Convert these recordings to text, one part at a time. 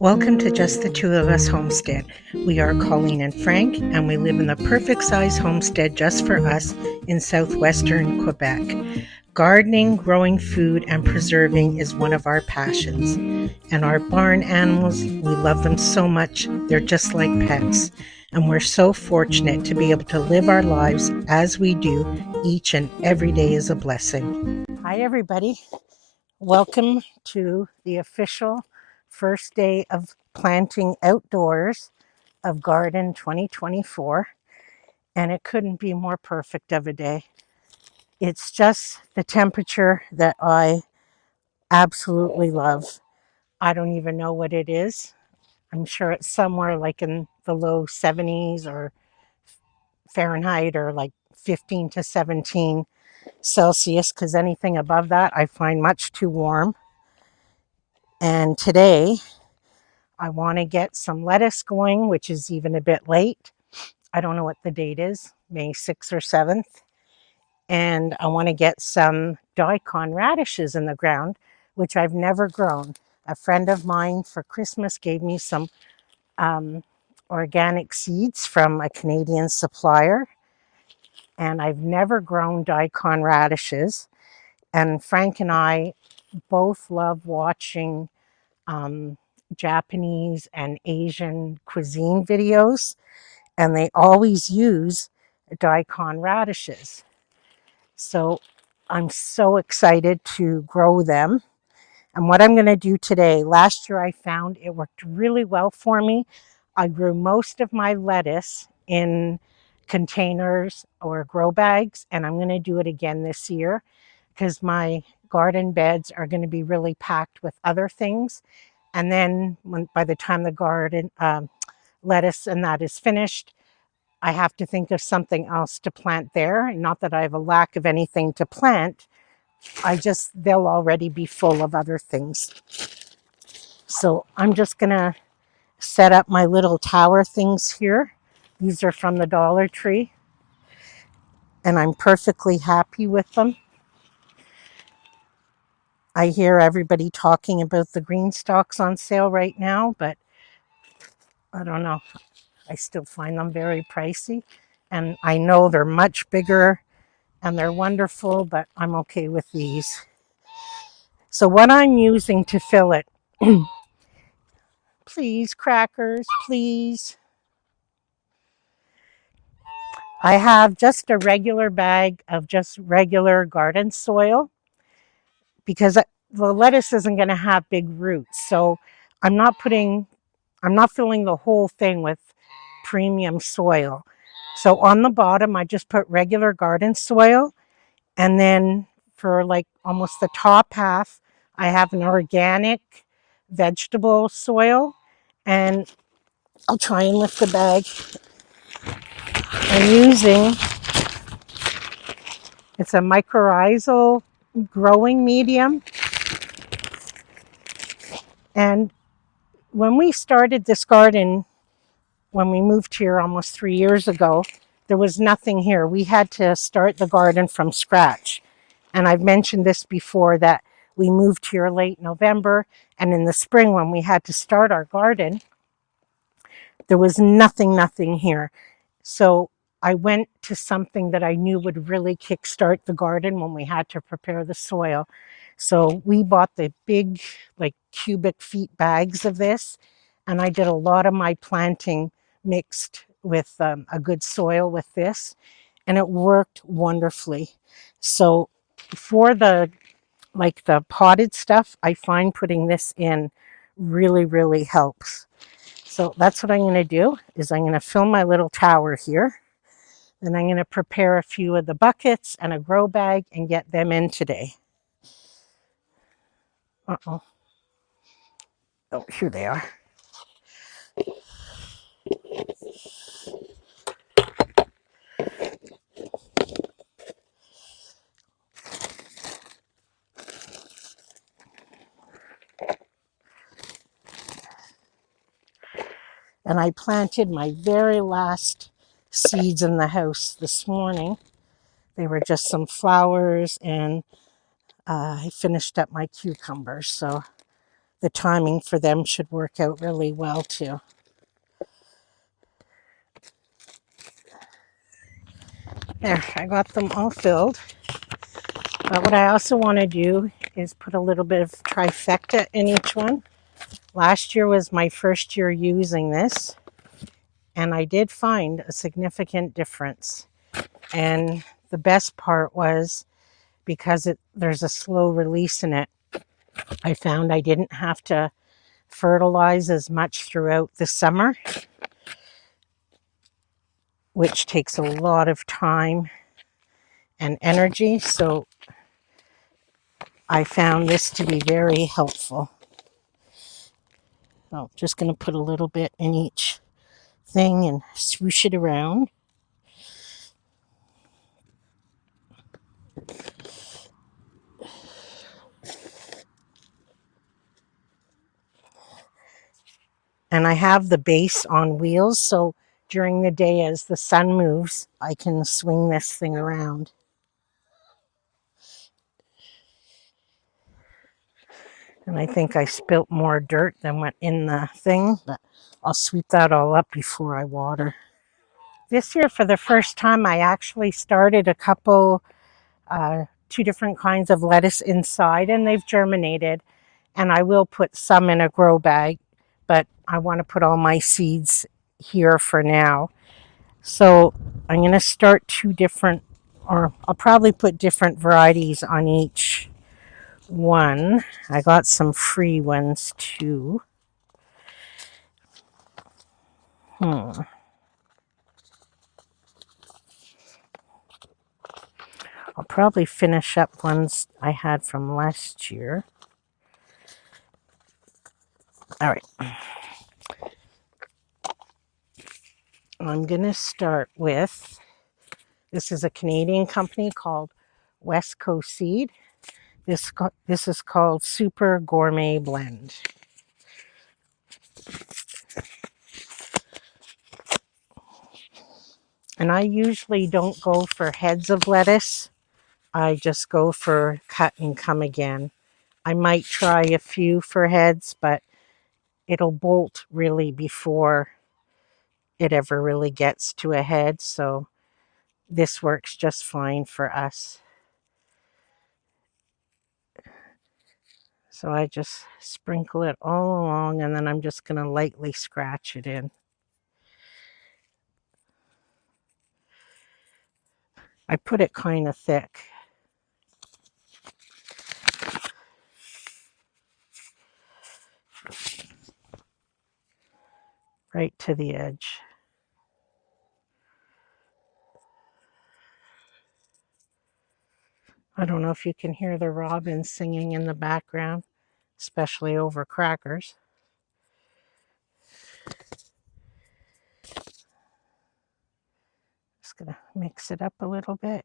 Welcome to Just the Two of Us Homestead. We are Colleen and Frank, and we live in the perfect size homestead just for us in southwestern Quebec. Gardening, growing food, and preserving is one of our passions. And our barn animals, we love them so much, they're just like pets. And we're so fortunate to be able to live our lives as we do. Each and every day is a blessing. Hi, everybody. Welcome to the official first day of planting outdoors of Garden 2024. And it couldn't be more perfect of a day. It's just the temperature that I absolutely love. I don't even know what it is. I'm sure it's somewhere like in the low 70s or Fahrenheit, or like 15 to 17 Celsius, because anything above that I find much too warm. And today I want to get some lettuce going, which is even a bit late. I don't know what the date is, May 6th or 7th. And I want to get some daikon radishes in the ground, which I've never grown. A friend of mine for Christmas gave me some organic seeds from a Canadian supplier. And I've never grown daikon radishes. And Frank and I both love watching Japanese and Asian cuisine videos, and they always use daikon radishes. So I'm so excited to grow them. And what I'm going to do today, last year I found it worked really well for me. I grew most of my lettuce in containers or grow bags, and I'm going to do it again this year because my garden beds are going to be really packed with other things. And then by the time the garden lettuce and that is finished, I have to think of something else to plant there. Not that I have a lack of anything to plant. They'll already be full of other things. So I'm just gonna set up my little tower things here. These are from the Dollar Tree, and I'm perfectly happy with them. I hear everybody talking about the green stalks on sale right now, but I don't know. I still find them very pricey, and I know they're much bigger and they're wonderful, but I'm okay with these. So what I'm using to fill it, please, crackers, please. I have just a regular bag of just regular garden soil because the lettuce isn't going to have big roots. So I'm not filling the whole thing with premium soil. So on the bottom, I just put regular garden soil. And then for like almost the top half, I have an organic vegetable soil. And I'll try and lift the bag. I'm using, it's a mycorrhizal growing medium. And when we started this garden, when we moved here almost 3 years ago, there was nothing here. We had to start the garden from scratch. And I've mentioned this before that we moved here late November, and in the spring when we had to start our garden, there was nothing here. So I went to something that I knew would really kickstart the garden when we had to prepare the soil. So we bought the big, like, cubic feet bags of this, and I did a lot of my planting mixed with a good soil with this, and it worked wonderfully. So for the potted stuff, I find putting this in really helps. So that's what I'm going to do, is I'm going to fill my little tower here. Then I'm going to prepare a few of the buckets and a grow bag and get them in today. Uh-oh. Oh, here they are. And I planted my very last seeds in the house this morning. They were just some flowers, and I finished up my cucumbers. So the timing for them should work out really well too. There, I got them all filled. But what I also want to do is put a little bit of trifecta in each one. Last year was my first year using this, and I did find a significant difference. And the best part was, because there's a slow release in it, I found I didn't have to fertilize as much throughout the summer, which takes a lot of time and energy. So I found this to be very helpful. So I'm just going to put a little bit in each thing and swoosh it around. And I have the base on wheels, so during the day as the sun moves, I can swing this thing around. And I think I spilt more dirt than went in the thing, but I'll sweep that all up before I water. This year, for the first time, I actually started a couple, 2 different kinds of lettuce inside, and they've germinated. And I will put some in a grow bag, but I want to put all my seeds here for now. So I'm going to start 2 different, or I'll probably put different varieties on each one. I got some free ones too. I'll probably finish up ones I had from last year. All right. I'm going to start with, this is a Canadian company called West Coast Seed. This is called Super Gourmet Blend. And I usually don't go for heads of lettuce. I just go for cut and come again. I might try a few for heads, but it'll bolt really before it ever really gets to a head. So this works just fine for us. So I just sprinkle it all along, and then I'm just going to lightly scratch it in. I put it kind of thick. Right to the edge. I don't know if you can hear the robins singing in the background, especially over crackers. Just gonna mix it up a little bit.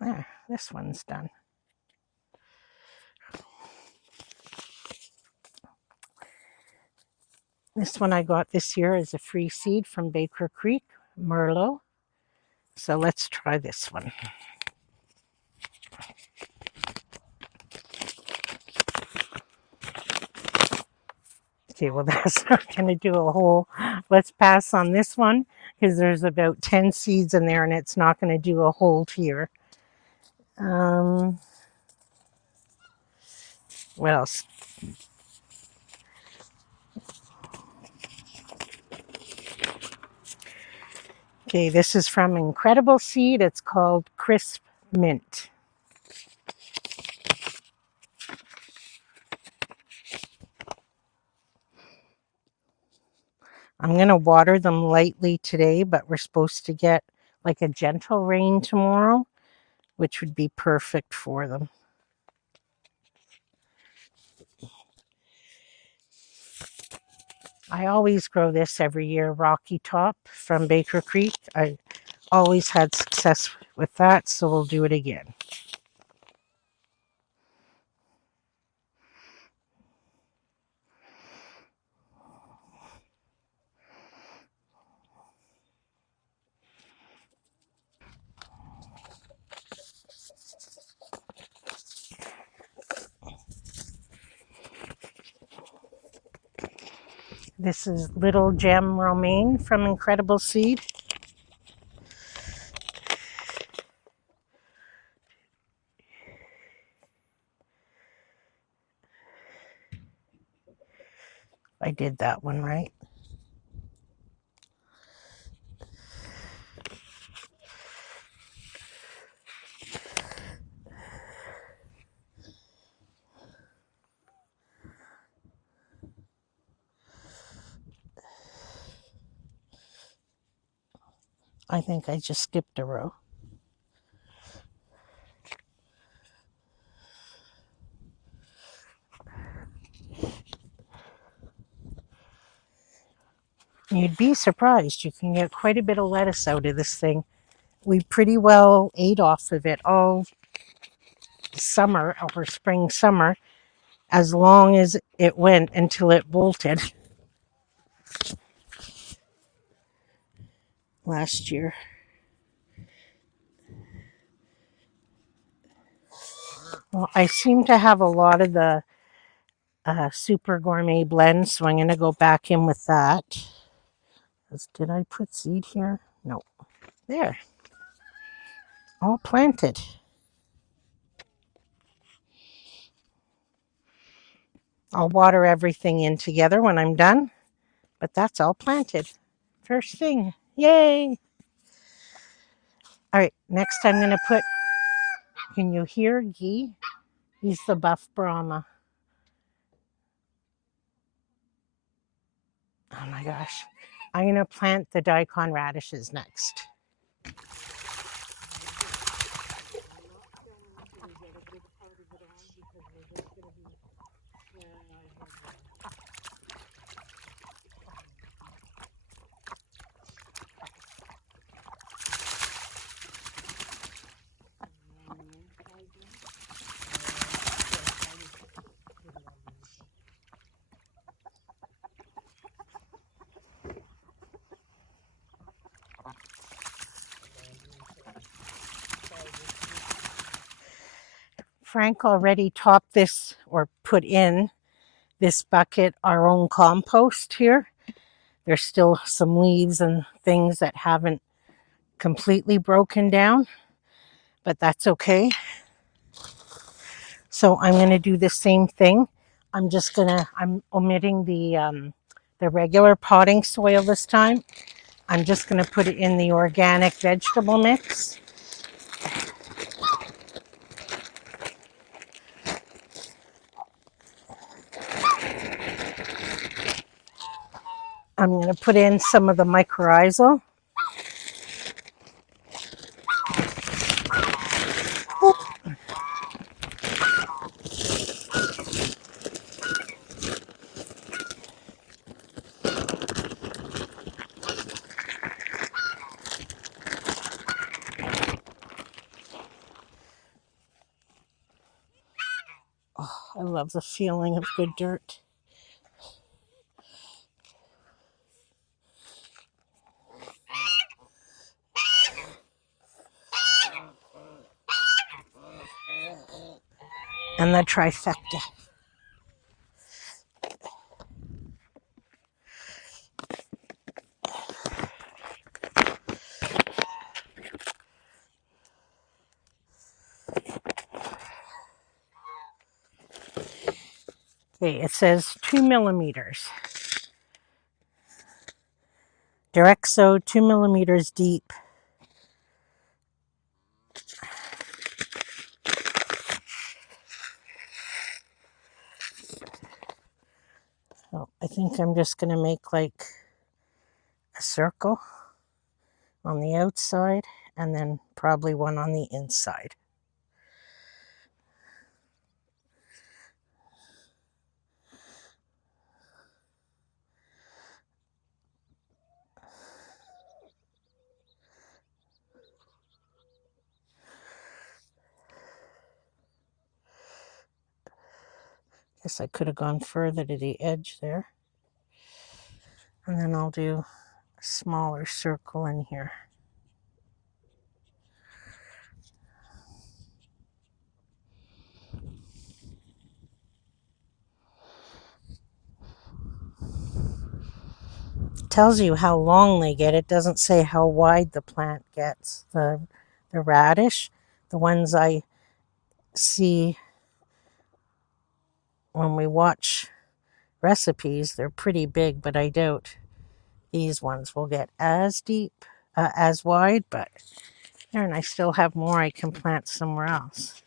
There, this one's done. This one I got this year is a free seed from Baker Creek, Merlot. So let's try this one. Okay, well, that's not going to do a whole. Let's pass on this one because there's about 10 seeds in there and it's not going to do a whole tier. What else? Okay, this is from Incredible Seed. It's called Crisp Mint. I'm going to water them lightly today, but we're supposed to get like a gentle rain tomorrow, which would be perfect for them. I always grow this every year, Rocky Top from Baker Creek. I always had success with that, so we'll do it again. This is Little Gem Romaine from Incredible Seed. I did that one right. I think I just skipped a row. You'd be surprised. You can get quite a bit of lettuce out of this thing. We pretty well ate off of it all summer, or spring, summer, as long as it went until it bolted last year. Well, I seem to have a lot of the super gourmet blend, so I'm going to go back in with that. Did I put seed here? No. There. All planted. I'll water everything in together when I'm done, but that's all planted. First thing. Yay! All right, next I'm going to put, can you hear Guy? He's the buff Brahma. Oh my gosh. I'm going to plant the daikon radishes next. Frank already topped this, or put in this bucket, our own compost here. There's still some leaves and things that haven't completely broken down, but that's okay. So I'm going to do the same thing. I'm omitting the regular potting soil this time. I'm just going to put it in the organic vegetable mix. I'm going to put in some of the mycorrhiza. Oh, I love the feeling of good dirt. And the trifecta. Okay, it says 2 millimeters. Direct sow, 2 millimeters deep. So I think I'm just going to make like a circle on the outside and then probably one on the inside. Guess I could have gone further to the edge there. And then I'll do a smaller circle in here. tells you how long they get. It doesn't say how wide the plant gets. The radish, the ones I see when we watch recipes, they're pretty big, but I doubt these ones will get as deep, as wide, but there, and I still have more I can plant somewhere else.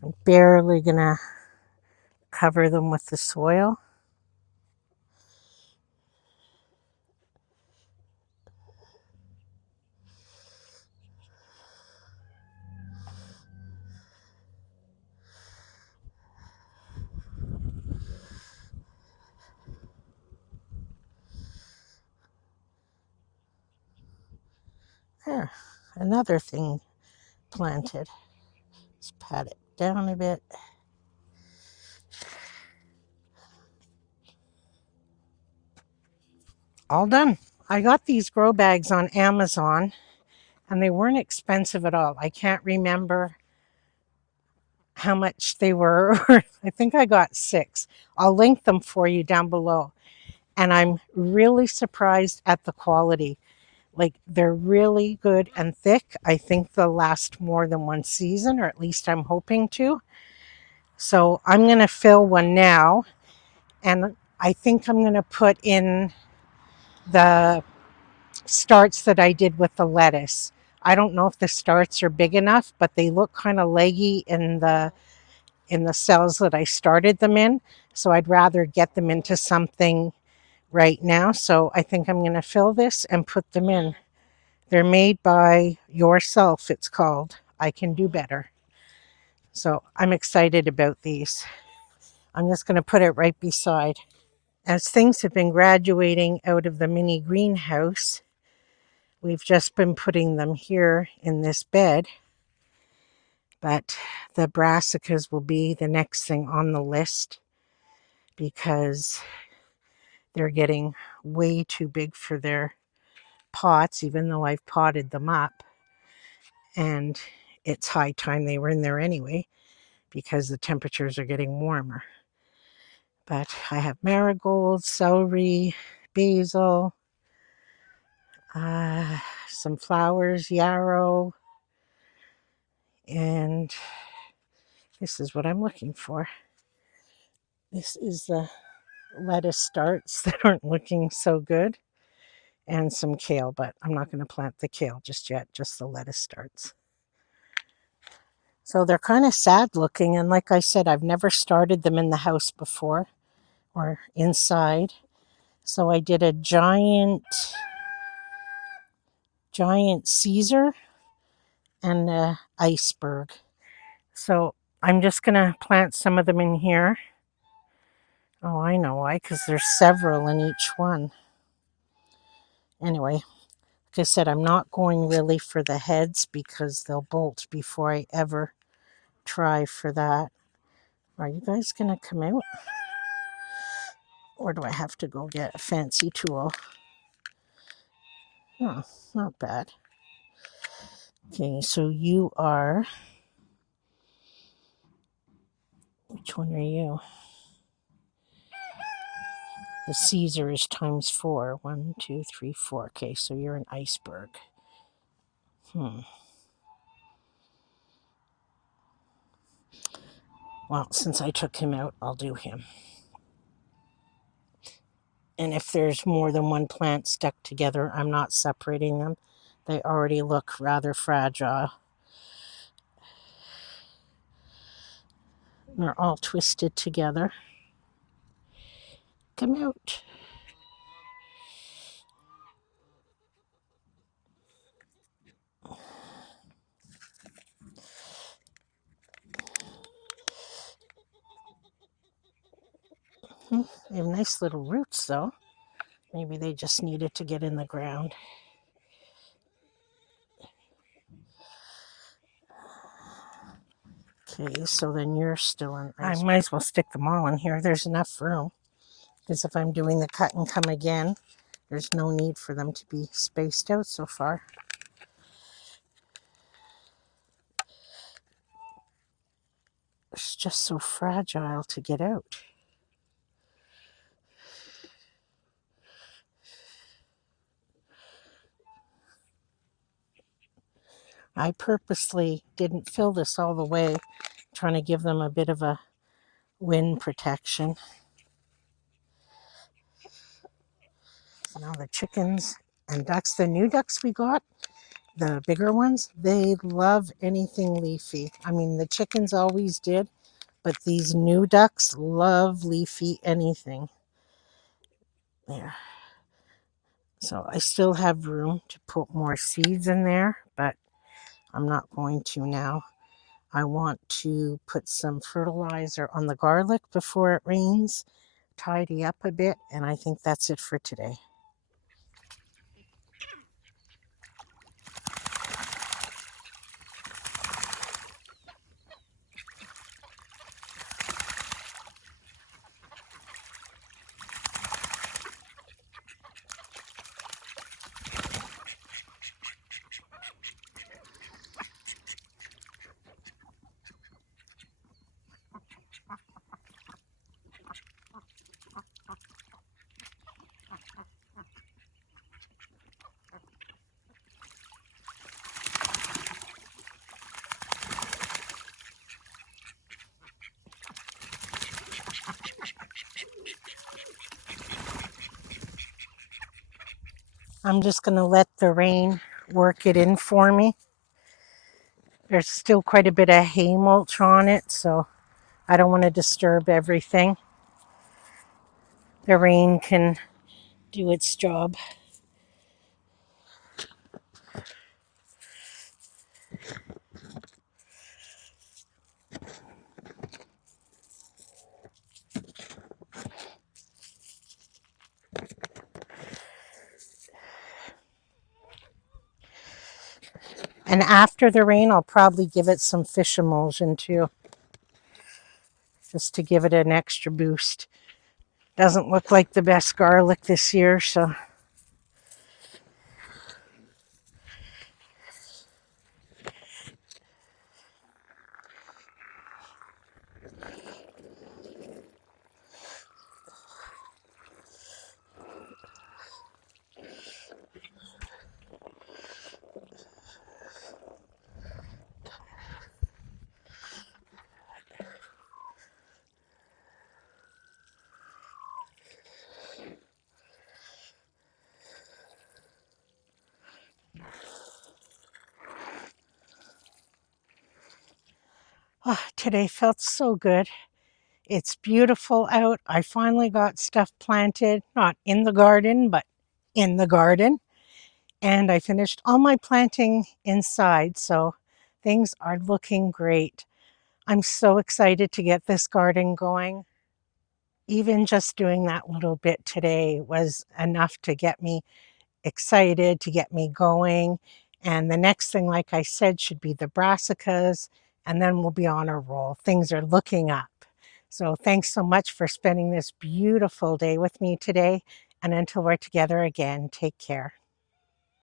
I'm barely gonna cover them with the soil. There, another thing planted. Let's pat it down a bit. All done. I got these grow bags on Amazon and they weren't expensive at all. I can't remember how much they were. I think I got 6. I'll link them for you down below. And I'm really surprised at the quality. Like, they're really good and thick. I think they'll last more than one season, or at least I'm hoping to. So I'm going to fill one now. And I think I'm going to put in the starts that I did with the lettuce. I don't know if the starts are big enough, but they look kind of leggy in the cells that I started them in. So I'd rather get them into something right now. So I think I'm going to fill this and put them in. They're made by Yourself, it's called. I Can Do Better. So I'm excited about these. I'm just going to put it right beside. As things have been graduating out of the mini greenhouse, we've just been putting them here in this bed. But the brassicas will be the next thing on the list because they're getting way too big for their pots, even though I've potted them up. And it's high time they were in there anyway because the temperatures are getting warmer. But I have marigolds, celery, basil, some flowers, yarrow, and this is what I'm looking for. This is the lettuce starts that aren't looking so good, and some kale, but I'm not going to plant the kale just yet, just the lettuce starts. So they're kind of sad looking, and like I said, I've never started them in the house before or inside. So I did a giant Caesar and an iceberg. So I'm just going to plant some of them in here. Oh, I know why, because there's several in each one. Anyway, like I said, I'm not going really for the heads because they'll bolt before I ever try for that. Are you guys going to come out? Or do I have to go get a fancy tool? Oh, not bad. Okay, so you are... Which one are you? The Caesar is times 4. 1, 2, 3, 4. Okay, so you're an iceberg. Well, since I took him out, I'll do him. And if there's more than one plant stuck together, I'm not separating them. They already look rather fragile. They're all twisted together. Come out. They have nice little roots, though. Maybe they just needed to get in the ground. Okay, so then you're still in. I might as well stick them all in here. There's enough room. Because if I'm doing the cut and come again, there's no need for them to be spaced out so far. It's just so fragile to get out. I purposely didn't fill this all the way, trying to give them a bit of a wind protection. So now the chickens and ducks, the new ducks we got, the bigger ones, they love anything leafy. I mean, the chickens always did, but these new ducks love leafy anything. There. So I still have room to put more seeds in there, but I'm not going to now. I want to put some fertilizer on the garlic before it rains, tidy up a bit, and I think that's it for today. I'm just going to let the rain work it in for me. There's still quite a bit of hay mulch on it, so I don't want to disturb everything. The rain can do its job. And after the rain, I'll probably give it some fish emulsion too, just to give it an extra boost. Doesn't look like the best garlic this year, so. Oh, today felt so good. It's beautiful out. I finally got stuff planted, not in the garden, but in the garden. And I finished all my planting inside, so things are looking great. I'm so excited to get this garden going. Even just doing that little bit today was enough to get me excited, to get me going. And the next thing, like I said, should be the brassicas, and then we'll be on a roll. Things are looking up. So thanks so much for spending this beautiful day with me today. And until we're together again, take care.